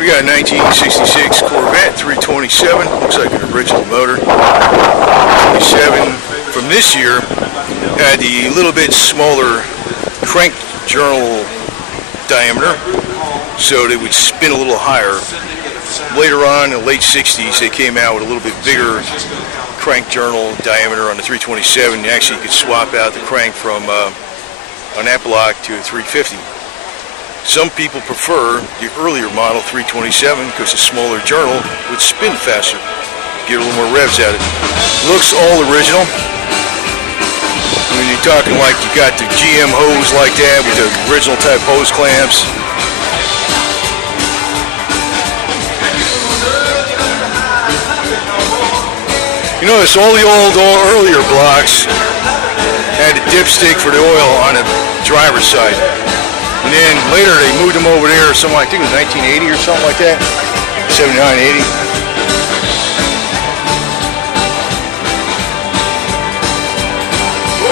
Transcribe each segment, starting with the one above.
We got a 1966 Corvette 327, looks like an original motor. 27 from this year had the little bit smaller crank journal diameter, so they would spin a little higher. Later on, in the late 60s, they came out with a little bit bigger crank journal diameter on the 327. Actually, you could swap out the crank from an epilogue to a 350. Some people prefer the earlier model 327 because the smaller journal would spin faster, get a little more revs out of it. Looks all original. When you're talking like you got the GM hose like that with the original type hose clamps. You notice all the earlier blocks had a dipstick for the oil on the driver's side. And then later they moved them over there, something I think it was 1980 or something like that, 79, 80.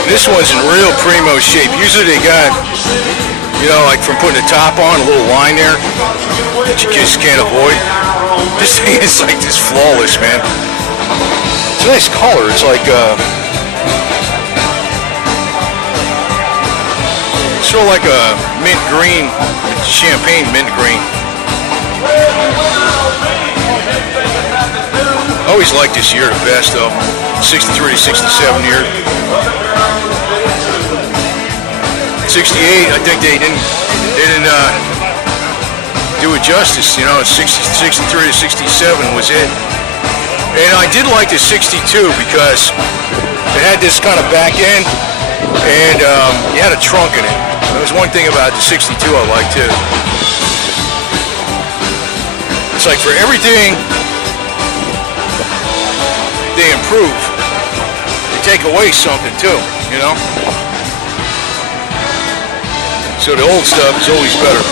This one's in real primo shape. Usually they got, you know, like from putting the top on, a little line there that you just can't avoid. This thing is like this flawless, man. It's a nice color. It's like sort of like a mint green, champagne mint green. I always liked this year the best though, 63 to 67 year. 68, I think they didn't do it justice, you know, 63 to 67 was it. And I did like the 62 because it had this kind of back end and you had a trunk in it. There was one thing about the 62 I liked too. It's like for everything they improve, they take away something too, you know? So the old stuff is always better.